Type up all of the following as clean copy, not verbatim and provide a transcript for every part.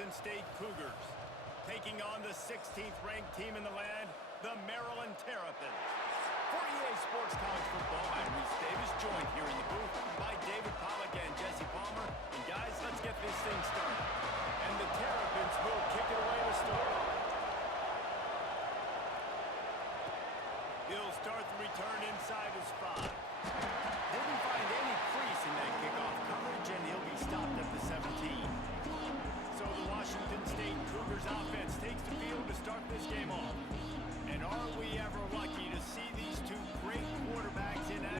Washington State Cougars, taking on the 16th ranked team in the land, the Maryland Terrapins. For EA Sports College Football, I'm Reese Davis, joined here in the booth by David Pollack and Jesse Palmer. And guys, let's get this thing started. And the Terrapins will kick it away to start. He'll start the return inside his 5. Didn't find any crease in that kickoff coverage, and he'll be stopped at the 17. So the Washington State Cougars offense takes the field to start this game off. And are we ever lucky to see these two great quarterbacks in action?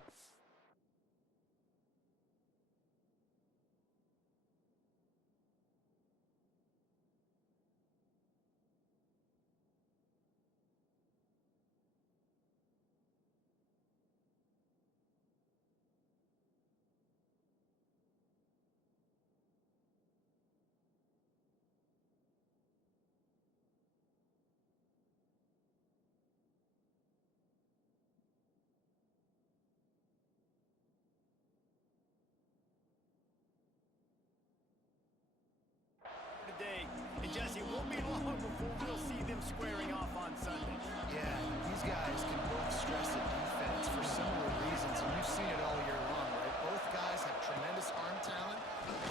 Today. And Jesse, won't be long before we'll see them squaring off on Sunday. Yeah, these guys can both stress the defense for similar reasons, and you've seen it all year long, right? Both guys have tremendous arm talent.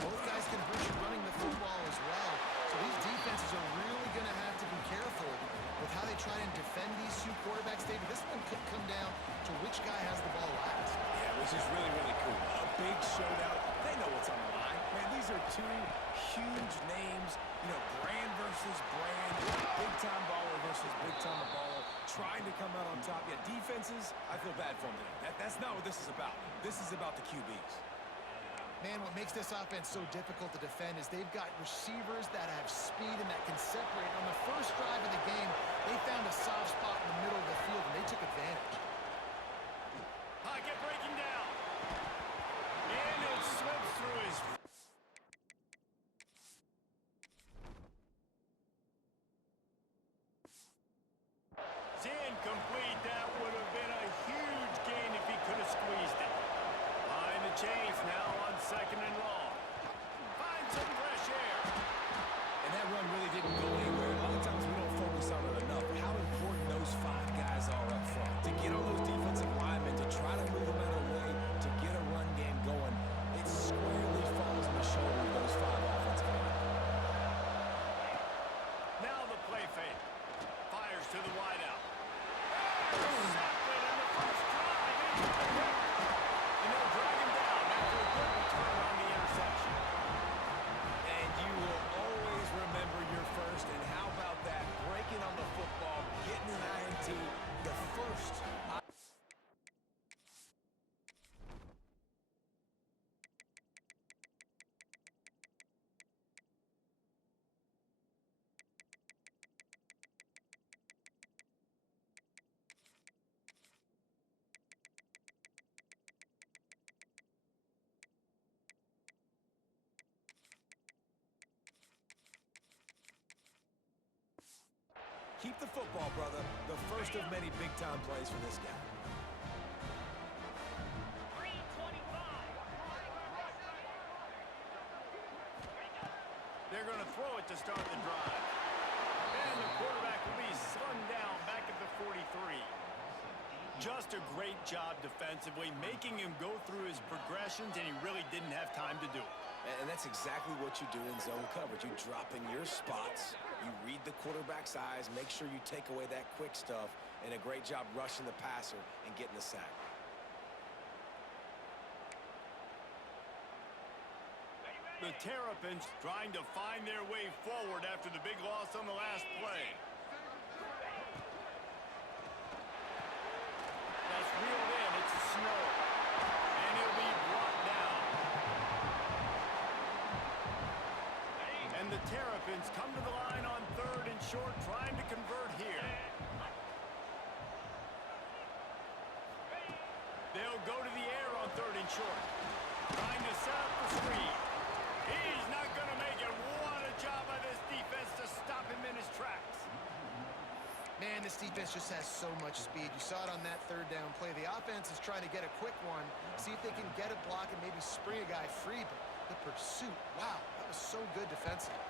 Both guys can hurt you running the football as well. So these defenses are really going to have to be careful with how they try and defend these two quarterbacks. David, this one could come down to which guy has the ball last. Yeah, which is really, really cool. A big showdown. They know what's on the line. Man, these are two huge names, you know, brand versus brand, big-time baller versus big-time baller, trying to come out on top. Yeah, defenses, I feel bad for them today. That's not what this is about. This is about the QBs. Man, what makes this offense so difficult to defend is they've got receivers that have speed and that can separate. On the first drive of the game, they found a soft spot in the middle of the field, and they took advantage. Pocket breaking down. And it slips through his... Incomplete. That would have been a huge gain if he could have squeezed it. Behind the chains now on 2nd and long. Find some fresh air. And that run really didn't go anywhere. A lot of times we don't focus on it enough. How important those 5 guys are up front. To get on those defensive linemen, to try to move them out of the way, to get a run game going, it squarely falls on the shoulder of those 5 offensive linemen. Now the play fake. Fires to the wideout. Intercepted in the first drive. And they'll drag him down after a good return on the interception. And you will always remember your first. And how about that? Breaking on the football, getting an INT, the first. Keep the football, brother. The first of many big-time plays for this guy. 3:25. They're going to throw it to start the drive. And the quarterback will be slung down back at the 43. Just a great job defensively, making him go through his progressions, and he really didn't have time to do it. And that's exactly what you do in zone coverage. You drop in your spots, you read the quarterback's eyes, make sure you take away that quick stuff, and a great job rushing the passer and getting the sack. The Terrapins trying to find their way forward after the big loss on the last play. That's reeled in. It's Snow. And he'll be brought down. And the Terrapins come to the line on 3rd and short, trying to convert here. They'll go to the air on 3rd and short. Trying to set up the screen. He's not going to make it. What a job by this defense to stop him in his tracks. Man, this defense just has so much speed. You saw it on that 3rd down play. The offense is trying to get a quick one, see if they can get a block and maybe spring a guy free, but the pursuit, wow, that was so good defensively.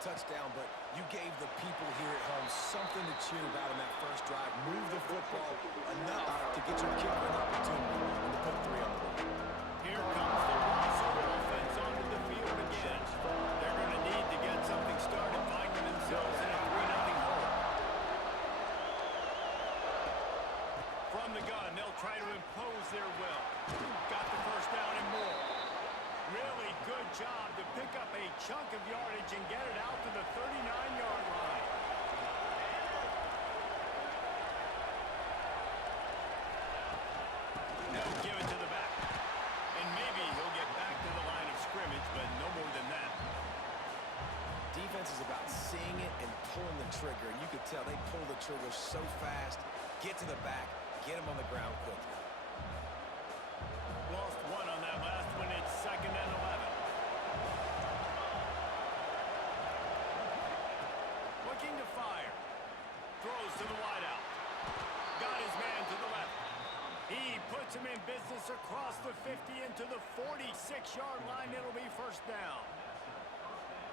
touchdown, but you gave the people here at home something to cheer about in that first drive. Move the football enough to get your kicker an opportunity and to put 3 on the board. Here comes the Wazzzzuuu offense onto the field again. They're going to need to get something started, finding themselves in a 3-0 hole. From the gun, they'll try to impose their will. Got the first down and more. Really good job to pick up a chunk of yardage and get it out to the 39-yard line. They'll give it to the back. And maybe he'll get back to the line of scrimmage, but no more than that. Defense is about seeing it and pulling the trigger, and you could tell they pull the trigger so fast, get to the back, get him on the ground quickly. Lost one on that last one. It's 2nd and 11. Looking to fire. Throws to the wideout. Got his man to the left. He puts him in business across the 50 into the 46-yard line. It'll be first down.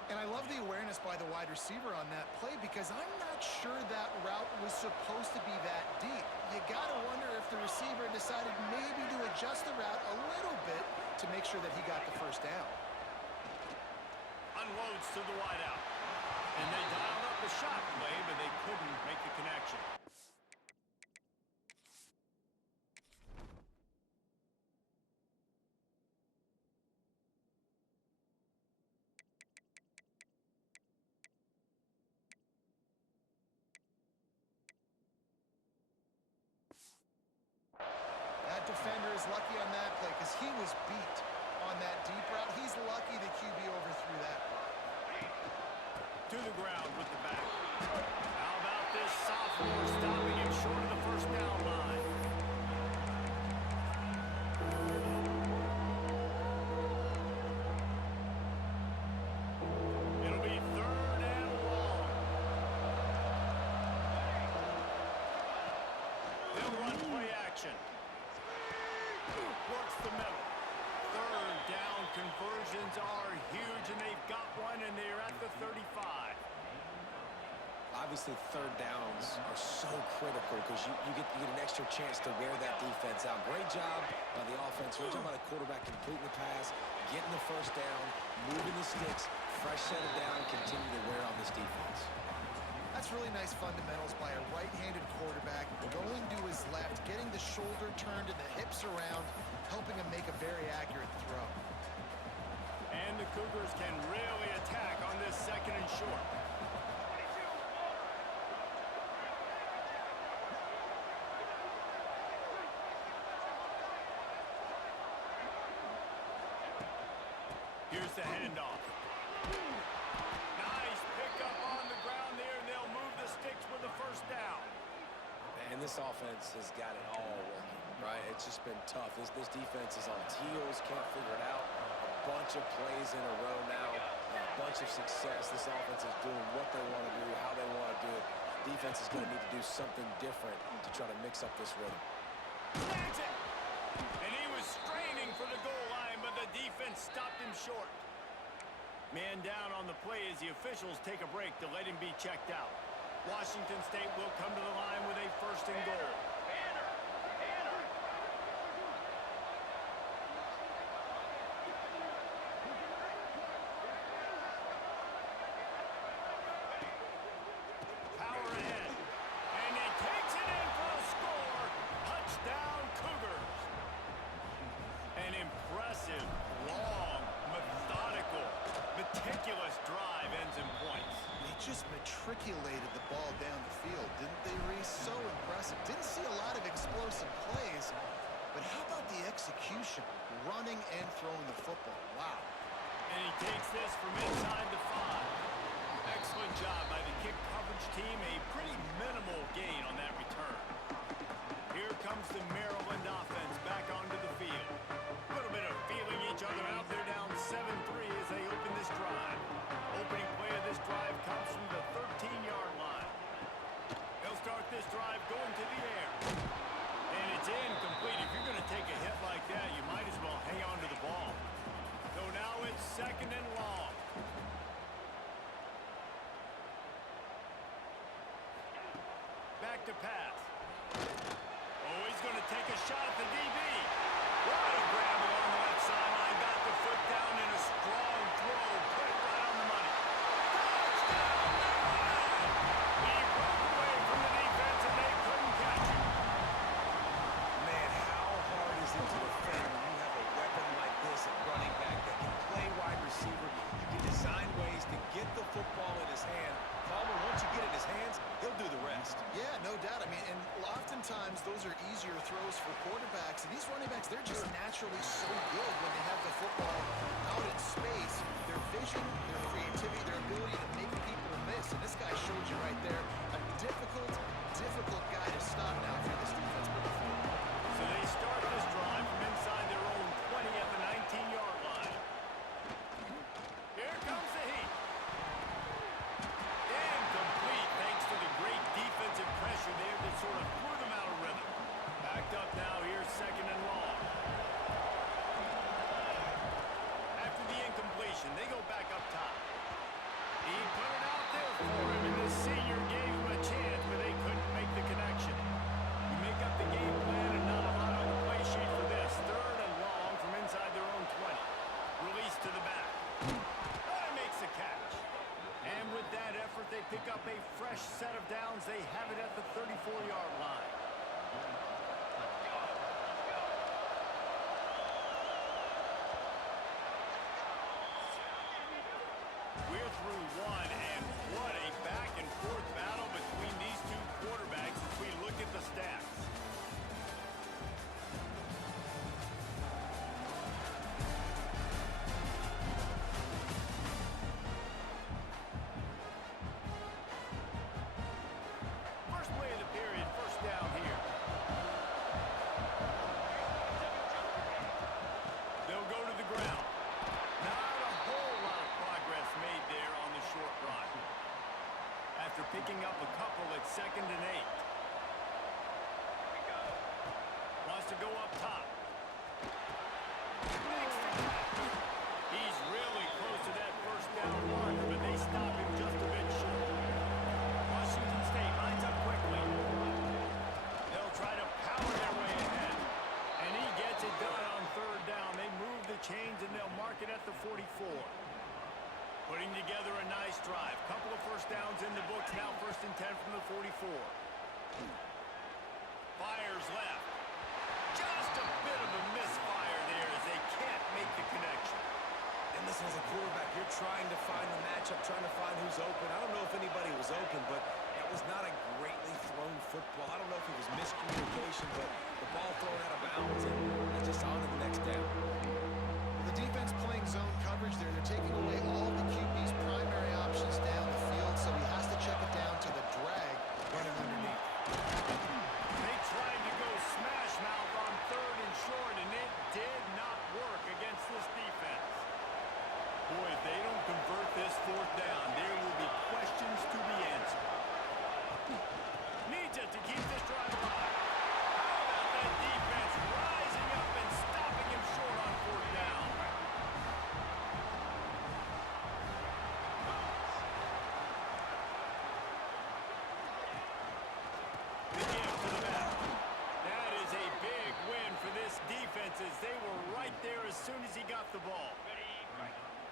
And I love the awareness by the wide receiver on that play because I'm not sure that route was supposed to be that deep. You got to wonder if the receiver decided maybe to adjust the route a little bit to make sure that he got the first down. Unloads to the wideout. And they dialed up the shot play, but they couldn't make the connection. That defender is lucky on that play because he was beat on that deep route. He's lucky the QB overthrew that part. To the ground with the back. How about this sophomore stopping him short of the first down line? It'll be 3rd and long. They'll run play action. Works the middle. 3rd down conversions are huge, and they've got one, and they're at the 35. Obviously, 3rd downs are so critical because you get an extra chance to wear that defense out. Great job by the offense. Great job by the quarterback completing the pass, getting the first down, moving the sticks, fresh set of down, continue to wear on this defense. That's really nice fundamentals by a right-handed quarterback, going to his left, getting the shoulder turned and the hips around, helping him make a very accurate throw. And the Cougars can really attack on this 2nd and short. Here's the handoff. Nice pickup on the ground there, and they'll move the sticks with the first down. And this offense has got it all working, right? It's just been tough. This defense is on its heels, can't figure it out. A bunch of plays in a row now, a bunch of success. This offense is doing what they want to do, how they want to do it. Defense is going to need to do something different to try to mix up this rhythm. That's it! And he was straining for the goal line, but the defense stopped him short. Man down on the play as the officials take a break to let him be checked out. Washington State will come to the line with a 1st and goal. Power ahead. And he takes it in for a score. Touchdown Cougars. An impressive, long, methodical, meticulous drive ends in points. They just matriculated the ball down the field, didn't they, Reese? So impressive. Didn't see a lot of explosive plays, but how about the execution? Running and throwing the football. Wow. And he takes this from inside the 5. Excellent job by the kick coverage team. A pretty minimal gain on that return. Here comes the Maryland offense back onto the field. A little bit of feeling each other out. They're down 7-3 as they open this drive. Opening play of this drive comes from the 13-yard line. They'll start this drive going to the air. And it's incomplete. If you're going to take a hit like that, you might as well hang on to the ball. So now it's 2nd and long. to pass. Oh, he's going to take a shot at the DB. What a grab along the left sideline. Got the foot down in a strong throw. Put it right on the money. Touchdown, Maryland! He broke away from the defense, and they couldn't catch him. Man, how hard is it to defend when you have a weapon like this at running back that can play wide receiver? You can design ways to get the football in his hand. Palmer, once you get it in his hands, he'll do the rest. Yeah, no doubt. I mean, and oftentimes those are easier throws for quarterbacks. And these running backs, they're just naturally so good when they have the football out in space. Their vision, their creativity, their ability to make people miss. And this guy showed you right there, a difficult guy to stop now for this defense moving forward. So they start this drive from inside their own 20 at the 19-yard line. Here comes the heat. Incomplete thanks to the great defensive pressure there that sort of threw them out of rhythm. Backed up now, here's second and long. After the incompletion, they go back up top. He put it out there for him, and the senior gave him a chance, but they couldn't make the connection. You make up the game plan and not a lot on the play sheet for this. Third and long from inside their own 20. Release to the back. He makes the catch. And with that effort, they pick up a fresh set of downs. They have it at the 34-yard line. We're through one, and what a back-and-forth battle between these two quarterbacks as we look at the stats. First play of the period, first down here. They'll go to the ground. Not a whole lot of progress made there on the short run. After picking up a couple at 2nd and 8. Wants to go up top. Makes the catch. He's really close to that first down marker, but they stop him just a bit short. Washington State lines up quickly. They'll try to power their way ahead. And he gets it done on third down. They move the chains, and they'll mark it at the 44. Putting together a nice drive. Couple of first downs in the books. Now 1st and 10 from the 44. Fires left. Just a bit of a misfire there as they can't make the connection. And listen, as a quarterback, you're trying to find the matchup, trying to find who's open. I don't know if anybody was open, but that was not a greatly thrown football. I don't know if it was miscommunication, but the ball thrown out of bounds, and just on to the next down. The defense playing zone coverage there. They're taking away all the QB's primary options down the field, so he has to check it down to the drag running underneath. They tried to go smash mouth on 3rd and short, and it did not work against this defense. Boy, if they don't convert this 4th down, there will be questions to be answered. Needs it to keep this drive alive. How about that defense rising up and stopping him short on 4th down? The give to the back. That is a big win for this defense as they were right there as soon as he got the ball.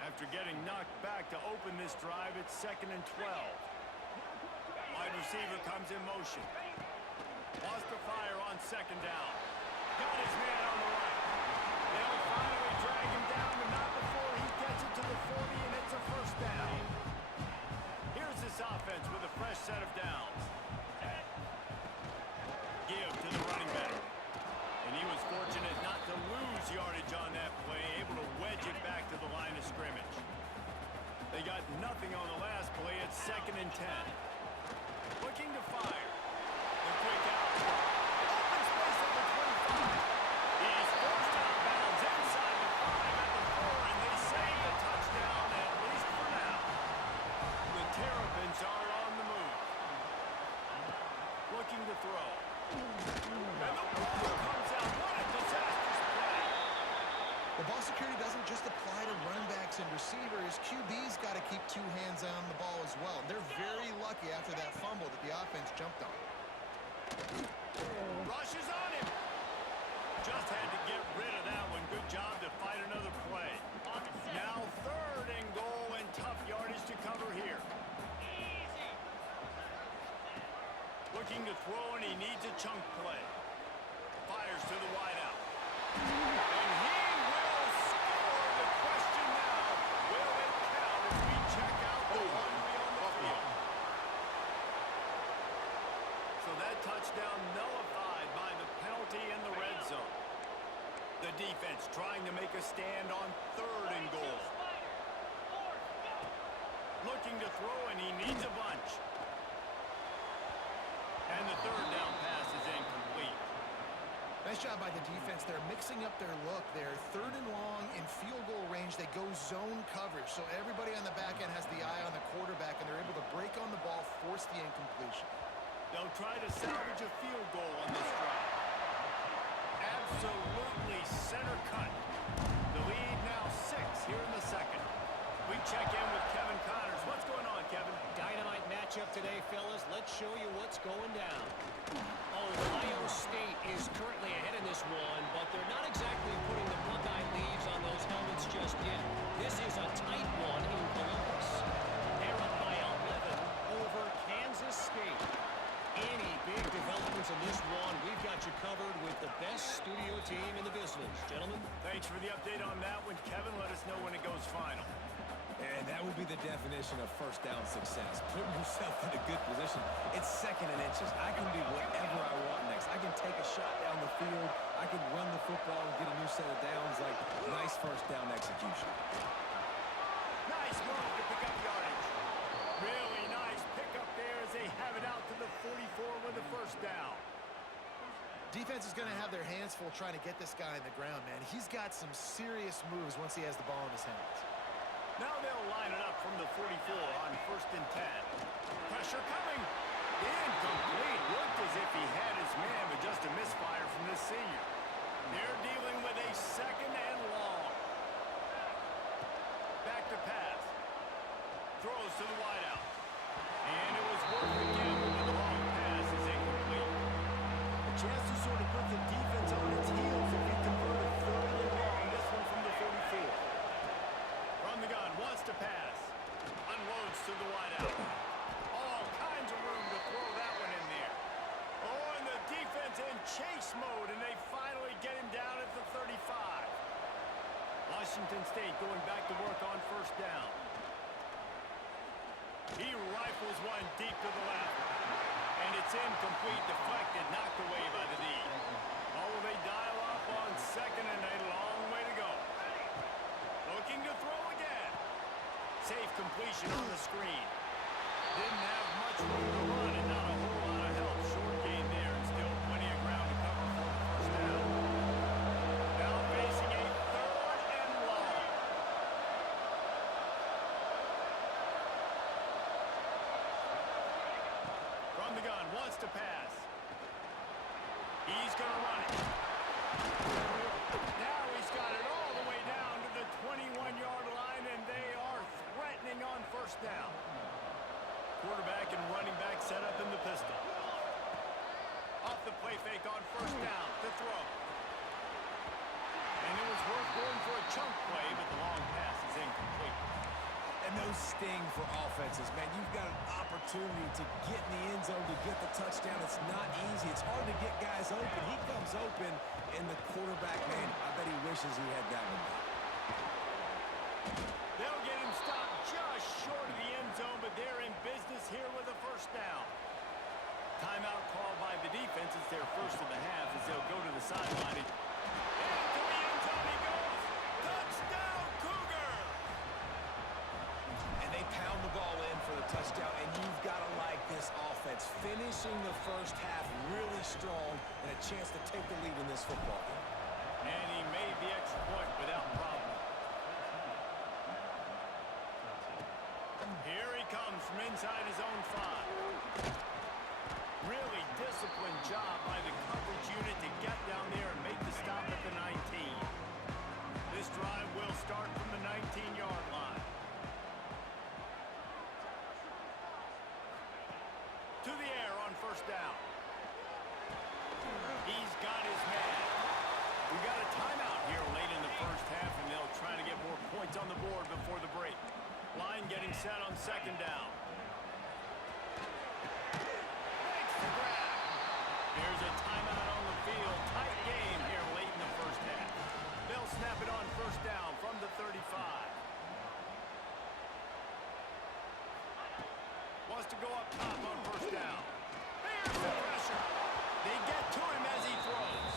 After getting knocked back to open this drive, it's 2nd and 12. Wide receiver comes in motion. Lost the fire on 2nd down. Got his man on the right. They'll finally drag him down, but not before he gets it to the 40, and it's a 1st down. Here's this offense with a fresh set of downs. Give to the running back. And he was fortunate not to lose yardage on that play, able to wedge it back to the line of scrimmage. They got nothing on the last play. It's 2nd and 10. Looking to fire. The quick out. Open space at the 25. He's forced out of bounds inside the 5 at the 4, and they save the touchdown, at least for now. The Terrapins are on the move. Looking to throw. And the ball comes out. What a disastrous play. The ball security doesn't just apply to running backs and receivers. QB's got to keep 2 hands on the ball as well. They're very lucky after that fumble that the offense jumped on. Rushes on him. Just had to get rid of that one. Good job to fight another play. Now 3rd and goal and tough yardage to cover here. Looking to throw, and he needs a chunk play. Fires to the wideout. And he will score. The question now, will it count as we check out the one wheel on the field? So that touchdown nullified by the penalty in the red zone. The defense trying to make a stand on 3rd and goal. Looking to throw, and he needs a bunch. And the 3rd down pass is incomplete. Nice job by the defense. They're mixing up their look there. 3rd and long in field goal range. They go zone coverage. So everybody on the back end has the eye on the quarterback, and they're able to break on the ball, force the incompletion. They'll try to salvage a field goal on this drive. Absolutely center cut. The lead now 6 here in the 2nd. We check in with Kevin Connors. What's going on, Kevin? Dynamite matchup today, fellas. Let's show you what's going down. Ohio State is currently ahead in this one, but they're not exactly putting the Buckeye leaves on those helmets just yet. This is a tight one in Columbus. They're up by 11 over Kansas State. Any big developments in this one, we've got you covered with the best studio team in the business. Gentlemen. Thanks for the update on that one, Kevin. Let us know when it goes final. And that would be the definition of first down success. Putting yourself in a good position. It's 2nd and inches. I can do whatever I want next. I can take a shot down the field. I can run the football and get a new set of downs. Like, nice first down execution. Nice move to pick up yardage. Really nice pickup there as they have it out to the 44 with the 1st down. Defense is going to have their hands full trying to get this guy in the ground, man. He's got some serious moves once he has the ball in his hands. Now they'll line it up from the 44 on 1st and 10. Pressure coming. Incomplete. Looked as if he had his man, but just a misfire from this senior. They're dealing with a 2nd and long. Back to pass. Throws to the wideout. And it was worth the gamble, but the long pass is incomplete. A chance to sort of put the defense on its heels if he converted 3rd and long. This one from the 44. From the gun, wants to pass. Unloads to the wideout. All kinds of room to throw that one in there. Oh, and the defense in chase mode, and they finally get him down at the 35. Washington State going back to work on 1st down. He rifles one deep to the left. And it's incomplete, deflected, knocked away by the D. Oh, they dial up on 2nd and a long way to go. Looking to throw again. Safe completion on the screen. Didn't have much room to run and not a whole lot of help. Short gain there and still plenty of ground to cover for the 1st down. Now facing a 3rd and long. From the gun, wants to pass. He's going to run it. Now he's got it all the way down to the 21-yard line, and they are threatening on 1st down. Quarterback and running back set up in the pistol. Off the play fake on 1st down to throw. And it was worth going for a chunk play, but the long pass is incomplete. And those sting for offenses, man. You've got an opportunity to get in the end zone, to get the touchdown. It's not easy. It's hard to get guys open. He comes open, and the quarterback, man, I bet he wishes he had that one back. They'll get him stopped just short of the end zone, but they're in business here with a 1st down. Timeout called by the defense. It's their 1st of the half as they'll go to the sideline. And into the end zone he goes. Touchdown, Cougar! And they pound the ball in for the touchdown, and you've got to like this offense. Finishing the 1st half really strong and a chance to take the lead in this football game. And he made the extra point without problem. Here he comes from inside his own 5. Really disciplined job by the coverage unit to get down there and make the stop at the 19. This drive will start from the 19-yard line. To the air on 1st down. He's got his man. We got a timeout here late in the first half, and they'll try to get more points on the board before the break. Line getting set on second down. Makes the grab. There's a timeout on the field. Tight game here late in the first half. They'll snap it on first down from the 35. Wants to go up top on first down. There's the pressure. They get to him as he throws.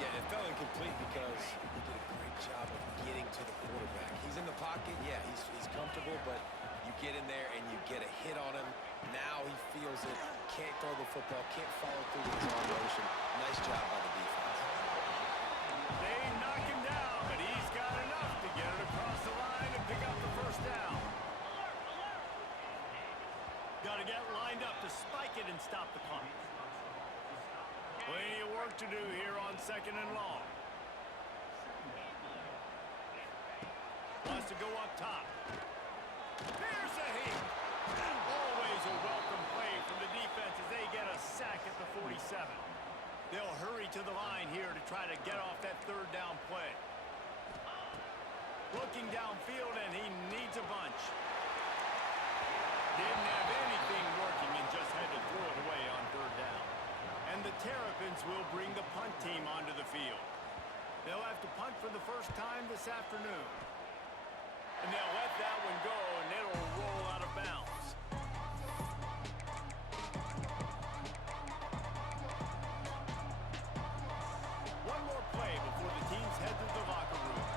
Yeah, it fell incomplete because he did a great job of getting to the quarterback. He's in the pocket. Yeah, he's comfortable, but you get in there and you get a hit on him. Now he feels it. Can't throw the football. Can't follow through with his arm motion. Nice job by the defense. They knock him down, but he's got enough to get it across the line and pick up the first down. Got to get lined up to spike it and stop the punt. Plenty of work to do here on second and long. Wants to go up top. Here's a hit. Always a welcome play from the defense as they get a sack at the 47. They'll hurry to the line here to try to get off that third down play. Looking downfield, and he needs a bunch. Didn't have anything working and just had to throw it away on third down. And the Terrapins will bring the punt team onto the field. They'll have to punt for the first time this afternoon. And they'll let that one go, and it'll roll out of bounds. One more play before the teams head to the locker rooms.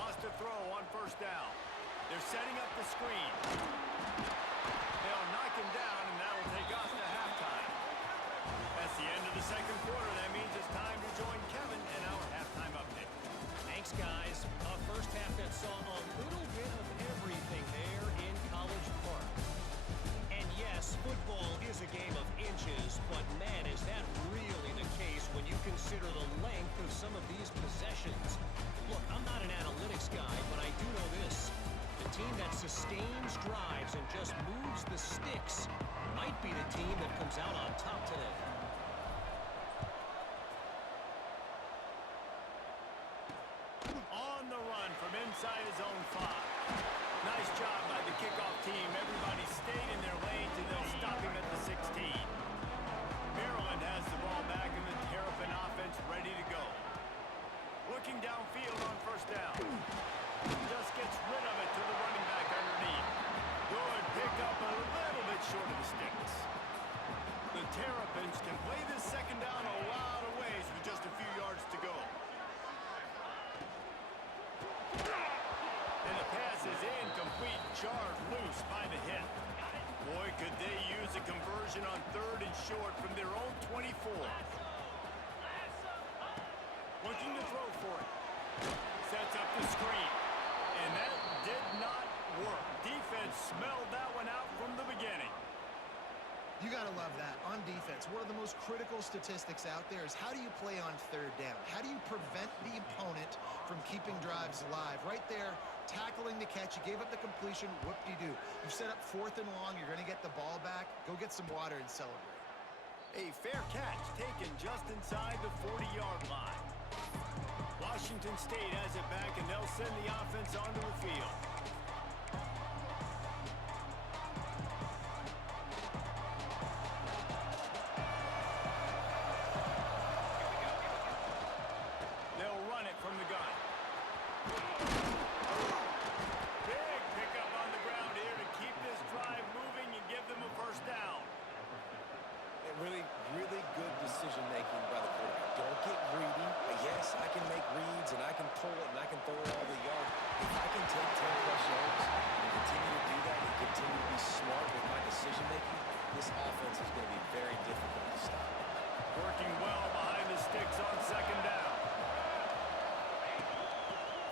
Wants to throw on first down. They're setting up the screen. They'll knock him down, and that'll take us to halftime. That's the end of the second quarter. That means it's time to join Kevin in our halftime update. Thanks, guys. A first half that saw a little bit of everything there in College Park. And yes, football is a game of inches, but man, is that really the case when you consider the length of some of these possessions. Look, I'm not an analytics guy, but I do know this. The team that sustains drives and just moves the sticks might be the team that comes out on top today. On the run from inside his own 5. Nice job by the kickoff team. Everybody stayed in their lanes, and they'll stop him at the 16. Maryland has the ball back, and the Terrapin offense ready to go. Looking downfield on first down. Just gets rid of it to the running back underneath. Good pickup, a little bit short of the sticks. The Terrapins can play this second down a lot of ways with just a few yards to go. And the pass is incomplete, jarred loose by the hit. Boy, could they use a conversion on third and short from their own 24. Looking to throw for it. Sets up the screen. And that did not work. Defense smelled that one out from the beginning. You got to love that. On defense, one of the most critical statistics out there is how do you play on third down? How do you prevent the opponent from keeping drives alive? Right there, tackling the catch. You gave up the completion. Whoop-de-doo. You set up fourth and long. You're going to get the ball back. Go get some water and celebrate. A fair catch taken just inside the 40-yard line. Washington State has it back, and they'll send the offense onto the field. They'll run it from the gun. Big pickup on the ground here to keep this drive moving and give them a first down. Really, really good decision-making by the quarterback. Don't get greedy. Yes, I can make reads, and I can pull it, and I can throw it all the yard. If I can take 10-plus yards and continue to do that and continue to be smart with my decision-making, this offense is going to be very difficult to stop. Working well behind the sticks on second down.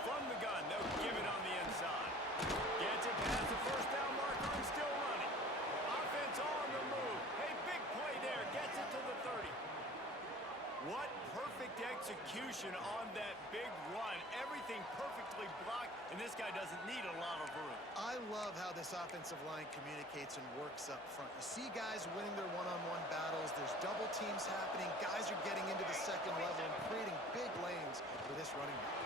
From the gun, they'll give it on the inside. Gets it past the first down marker and still running. Offense on the move. Hey, big play there. Gets it to the 30. What perfect execution execution on that big run. Everything perfectly blocked, and this guy doesn't need a lot of room. I love how this offensive line communicates and works up front. You see guys winning their one-on-one battles. There's double teams happening. Guys are getting into the second level and creating big lanes for this running back.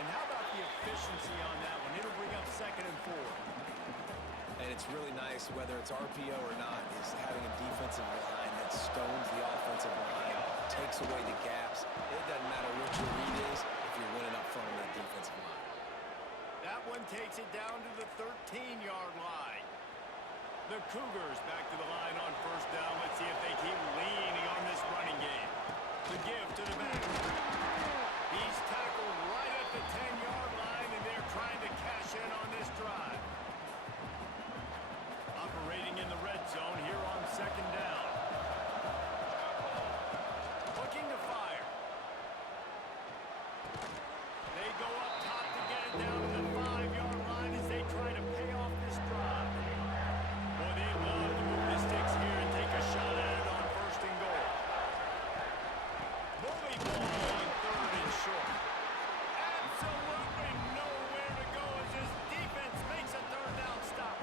And how about the efficiency on that one? It'll bring up 2nd and 4. And it's really nice, whether it's RPO or not, is having a defensive line that stones the offensive line, takes away the gaps. It doesn't matter what your read is if you're winning up front on that defensive line. That one takes it down to the 13-yard line. The Cougars back to the line on 1st down. Let's see if they keep leaning on this running game. The give to the back. He's tackled right at the 10-yard line, and they're trying to cash in on this drive. Operating in the red zone here on 2nd down. Looking to fire. They go up top to get it down to the 5-yard line as they try to pay off this drive. Boy, they love to move the sticks here and take a shot at it on 1st and goal. Bully ball on 3rd and short. Absolutely nowhere to go as this defense makes a 3rd down stop.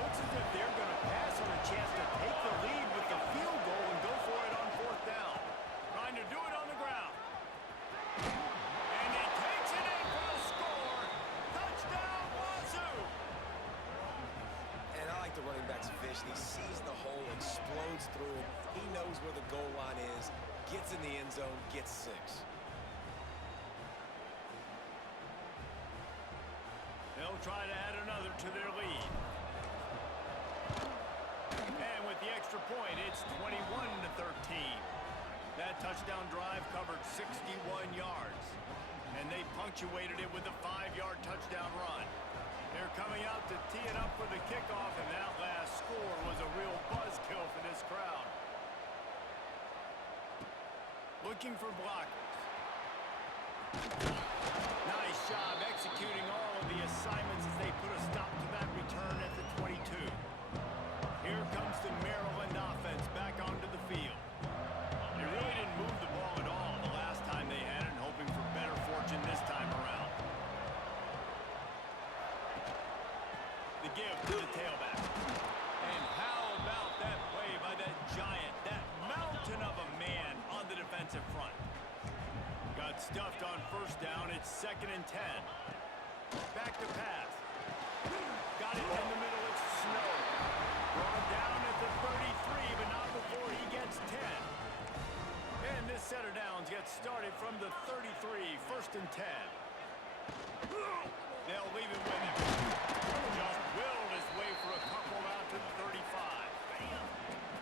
Looks as if they're going to pass on a chance to take the lead with the field goal and go for it on 4th down. Trying to do it on the ground. And he takes it in for the score. Touchdown, Wazzzuu! And I like the running back's vision. He sees the hole, explodes through it. He knows where the goal line is, gets in the end zone, gets 6. They'll try to add another to their lead. And with the extra point, it's 21-13. That touchdown drive covered 61 yards. And they punctuated it with a 5-yard touchdown run. They're coming out to tee it up for the kickoff, and that last score was a real buzzkill for this crowd. Looking for blockers. Nice job executing all of the assignments as they put a stop to that return at the 22. Here comes the Maryland offense back onto the field. They really didn't move the ball at all the last time they had it, hoping for better fortune this time around. The give to the tailback. And how about that play by that giant, that mountain of a man on the defensive front? Got stuffed on 1st down. It's 2nd and 10. Back to pass. Got it in the middle. It's Snow. Brought down at the 33, but not before he gets 10. And this set of downs gets started from the 33, 1st and 10. They'll leave it with him. Just willed his way for a couple out to the 35.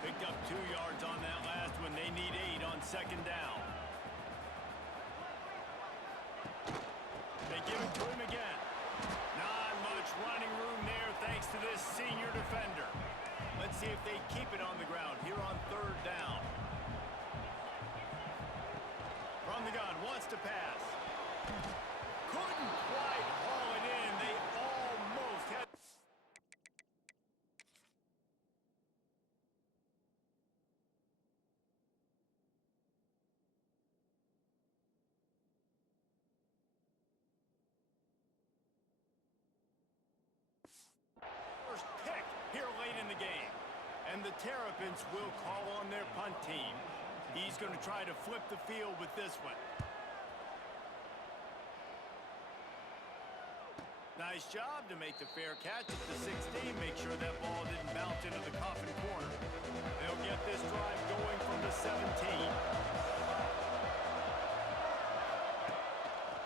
Picked up 2 yards on that last one. They need 8 on 2nd down. They give it to him again. Not much running room there thanks to this senior defender. Let's see if they keep it on the ground here on 3rd down. From the gun, wants to pass. Couldn't quite haul it in. They almost had... First pick here late in the game. And the Terrapins will call on their punt team. He's going to try to flip the field with this one. Nice job to make the fair catch at the 16. Make sure that ball didn't bounce into the coffin corner. They'll get this drive going from the 17.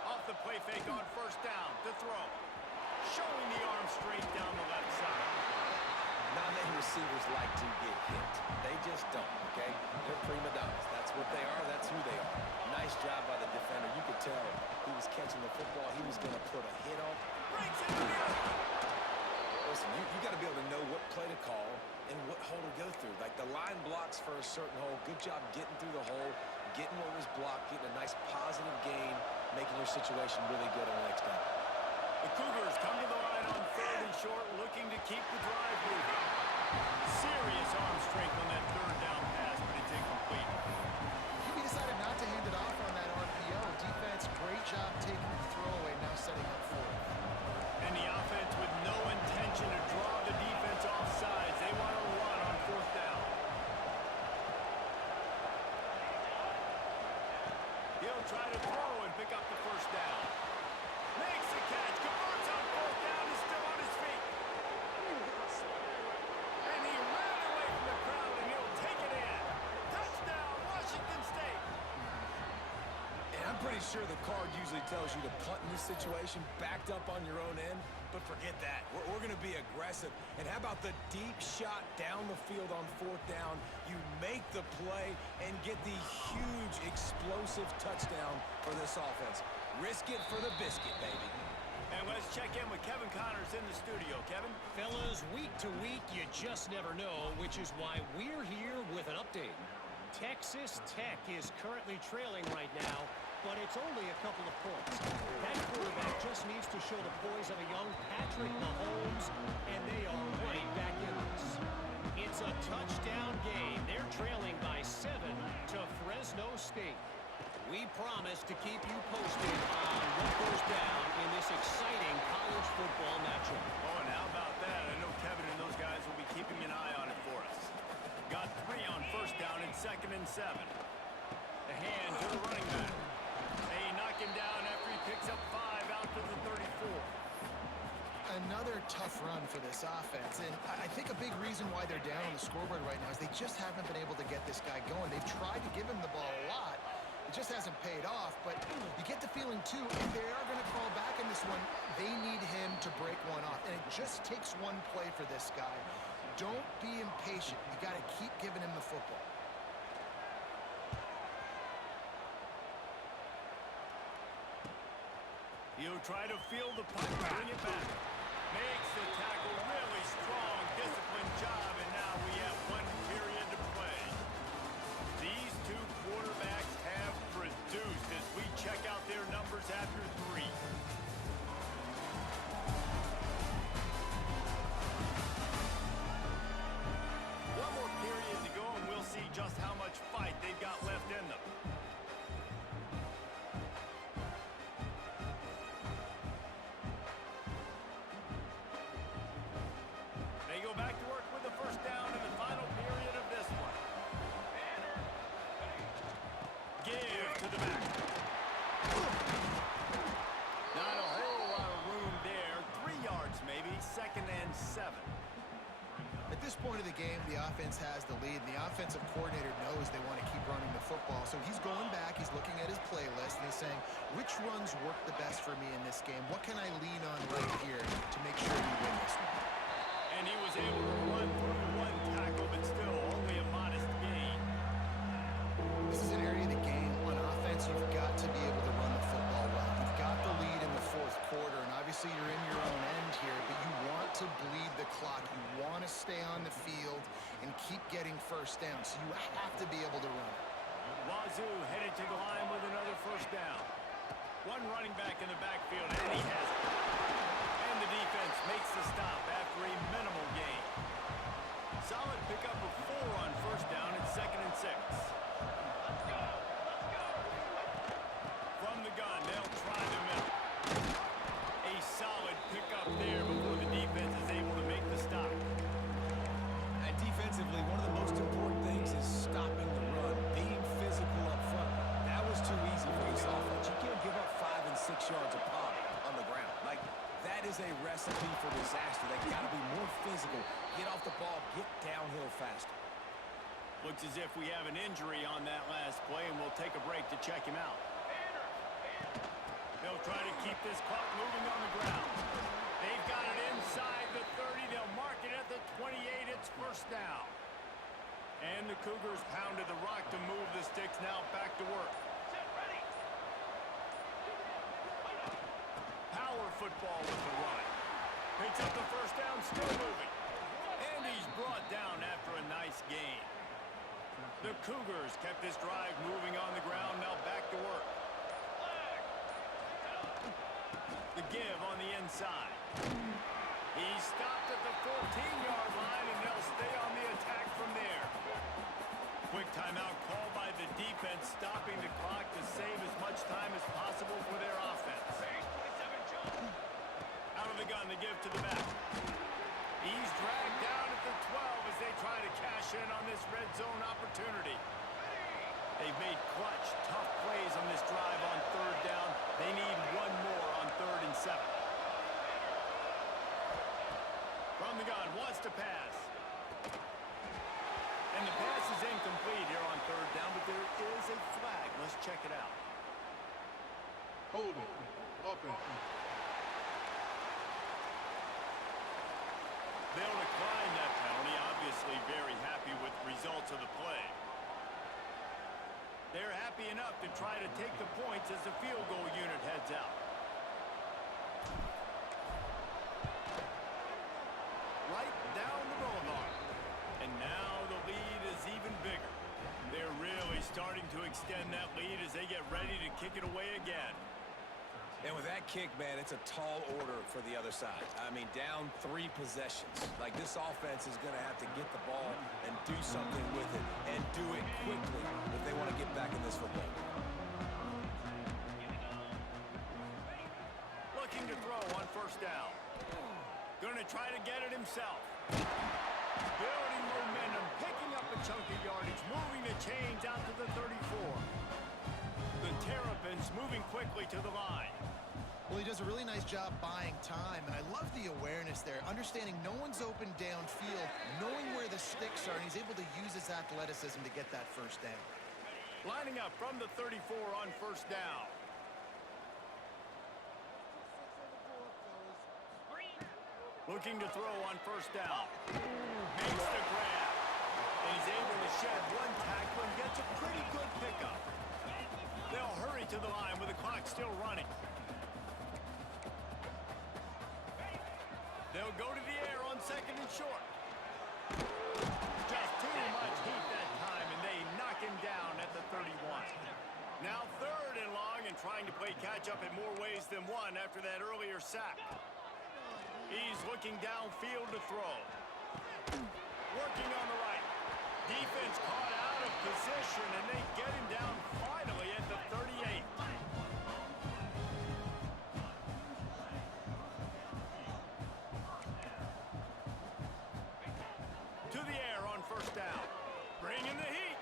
Off the play fake on 1st down. The throw. Showing the arm straight down the left side. Not many receivers like to get hit. They just don't, okay? They're prima donnas. That's what they are. That's who they are. Nice job by the defender. You could tell he was catching the football. He was going to put a hit on. Breaks into the open. Listen, you got to be able to know what play to call and what hole to go through. Like the line blocks for a certain hole. Good job getting through the hole, getting what was blocked, getting a nice positive gain, making your situation really good on the next down. The Cougars come to the line on 3rd and short, looking to keep the drive moving. Serious arm strength on that 3rd down pass, but it's incomplete. He decided not to job taking the throwaway, now setting up for it. And the offense with no intention to draw the defense off sides. They want to run on fourth down. He'll try to throw and pick up the first down. Makes the catch, converts on fourth down, is still on his feet. And he ran away from the crowd, and he'll take it in. Touchdown, Washington State. And I'm pretty sure the card usually tells you to punt in this situation, backed up on your own end, but forget that. We're going to be aggressive. And how about the deep shot down the field on fourth down? You make the play and get the huge explosive touchdown for this offense. Risk it for the biscuit, baby. And let's check in with Kevin Connors in the studio. Kevin? Fellas, week to week, you just never know, which is why we're here with an update. Texas Tech is currently trailing right now, but it's only a couple of points. That quarterback just needs to show the poise of a young Patrick Mahomes, and they are right back in this. It's a touchdown game. They're trailing by 7 to Fresno State. We promise to keep you posted on what goes down in this exciting college football matchup. Oh, and how about that? I know Kevin and those guys will be keeping an eye on it for us. Got 3 on first down and 2nd and 7. The hand to the running back. They knock him down after he picks up 5 out to the 34. Another tough run for this offense, and I think a big reason why they're down on the scoreboard right now is they just haven't been able to get this guy going. They've tried to give him the ball a lot. It just hasn't paid off, but you get the feeling, too, if they are going to crawl back in this one, they need him to break one off, and it just takes one play for this guy. Don't be impatient. You got to keep giving him the football. He'll try to field the punt, bring it back. Makes the tackle, really strong, disciplined job, and now we have 1 period to play. These two quarterbacks have produced as we check out their numbers after 3. One more period to go, and we'll see just how much fight they've got left in them. They go back to work with the first down in the final period of this one. Give to the back. Not a whole lot of room there. 3 yards maybe, 2nd and 7. At this point of the game, the offense has the lead, and the offensive coordinator knows they want to keep running the football. So he's going back, he's looking at his playlist, and he's saying, which runs work the best for me in this game? What can I lean on right here to make sure we win this one? And he was able to run through 1 tackle, but still only a modest gain. This is an area of the game. On offense, you've got to be able to run the football well. You've got the lead in the 4th quarter, and obviously you're in your own end here, but you want to bleed the clock. You want to stay on the field and keep getting first down, so you have to be able to run it. Wazzzuu headed to the line with another first down. 1 running back in the backfield, and he has it. And the defense makes the stop after a minimal gain. Solid pickup of 4 on first down and 2nd and 6. From the gun, they'll try the middle. A solid pickup there before the defense is able to make the stop. And defensively, one of the most important things is stopping the run, being physical up front. That was too easy for this offense. You can't give up 5 and 6 yards a pop on the ground. Like, that is a recipe for disaster. They got to be more physical. Get off the ball, get downhill faster. Looks as if we have an injury on that last play, and we'll take a break to check him out. They'll try to keep this clock moving on the ground. They've got it inside the 30. They'll mark it at the 28. It's first down. And the Cougars pounded the rock to move the sticks. Now back to work. Power football with the run. Picks up the first down, still moving. And he's brought down after a nice gain. The Cougars kept this drive moving on the ground. Now back to work. The give on the inside. He stopped at the 14-yard line, and they'll stay on the attack from there. Quick Timeout called by the defense, stopping the clock to save as much time as possible for their offense. Out of the gun, they give to the back. He's dragged down at the 12 as they try to cash in on this red zone opportunity. They've made clutch, tough plays on this drive on third down. They need one more on 3rd and 7. From the gun, wants to pass. And the pass is incomplete here on 3rd down, but there is a flag. Let's check it out. Hold it. Offense. They'll decline that penalty, obviously very happy with the results of the play. They're happy enough to try to take the points as the field goal unit heads out. Right down the boulevard. And now the lead is even bigger. They're really starting to extend that lead as they get ready to kick it away again. And with that kick, man, it's a tall order for the other side. I mean, down 3 possessions. Like, this offense is going to have to get the ball and do something with it, and do it quickly if they want to get back in this football game. Looking to throw on 1st down. Going to try to get it himself. Building momentum, picking up a chunk of yardage, moving the chains out to the 34. The Terrapins moving quickly to the line. Well, he does a really nice job buying time, and I love the awareness there, understanding no one's open downfield, knowing where the sticks are, and he's able to use his athleticism to get that 1st down. Lining up from the 34 on 1st down. Looking to throw on 1st down. Makes the grab. And he's able to shed one tackle and gets a pretty good pickup. They'll hurry to the line with the clock still running. They'll go to the air on 2nd and short. Just too much heat that time, and they knock him down at the 31. Now 3rd and long, and trying to play catch-up in more ways than one after that earlier sack. He's looking downfield to throw. Working on the right. Defense caught out of position, and they get him down finally at the 38. To the air on 1st down. Bringing the heat.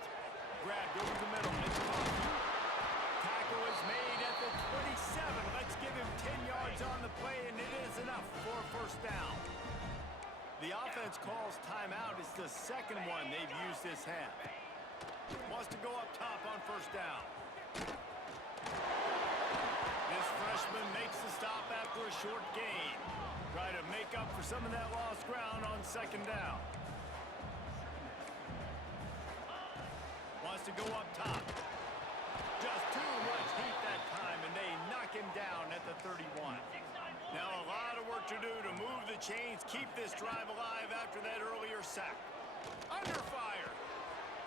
Grabbed over the middle. It's caught. Tackle is made at the 27. Let's give him 10 yards on the play, and it is enough for a 1st down. The offense calls timeout. It's the 2nd one they've used this half. Wants to go up top on 1st down. This freshman makes the stop after a short gain. Try to make up for some of that lost ground on 2nd down. Wants to go up top. Just too much heat that time, and they knock him down at the 31. Now a lot of work to do to move the chains, keep this drive alive after that earlier sack. Under fire.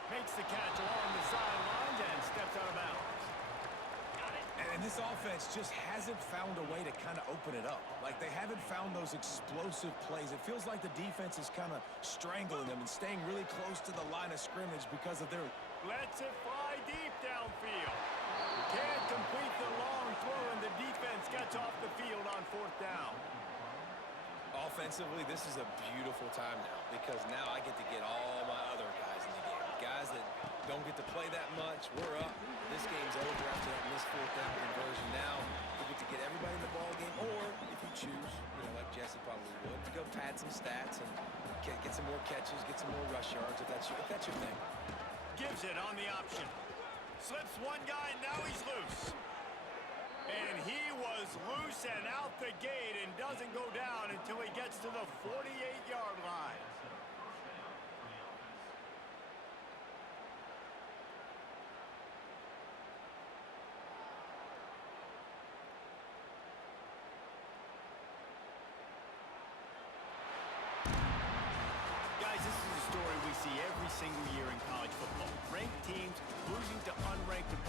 Makes the catch along the sidelines and steps out of bounds. And this offense just hasn't found a way to kind of open it up. Like, they haven't found those explosive plays. It feels like the defense is kind of strangling them and staying really close to the line of scrimmage because of their... Lets it fly deep downfield. Can't complete the long throw, and the defense gets off the field on 4th down. Offensively, this is a beautiful time now because now I get to get all my other guys in the game. Guys that don't get to play that much. We're up. This game's over after that missed 4th down conversion. Now we get to get everybody in the ball game, or if you choose, like Jesse probably would, to go pad some stats and get some more catches, get some more rush yards if that's your thing. Gives it on the option. Slips one guy, now he's loose. And he was loose and out the gate and doesn't go down until he gets to the 48-yard line. Guys, this is a story we see every single year in college football. Ranked teams losing to unranked opponents.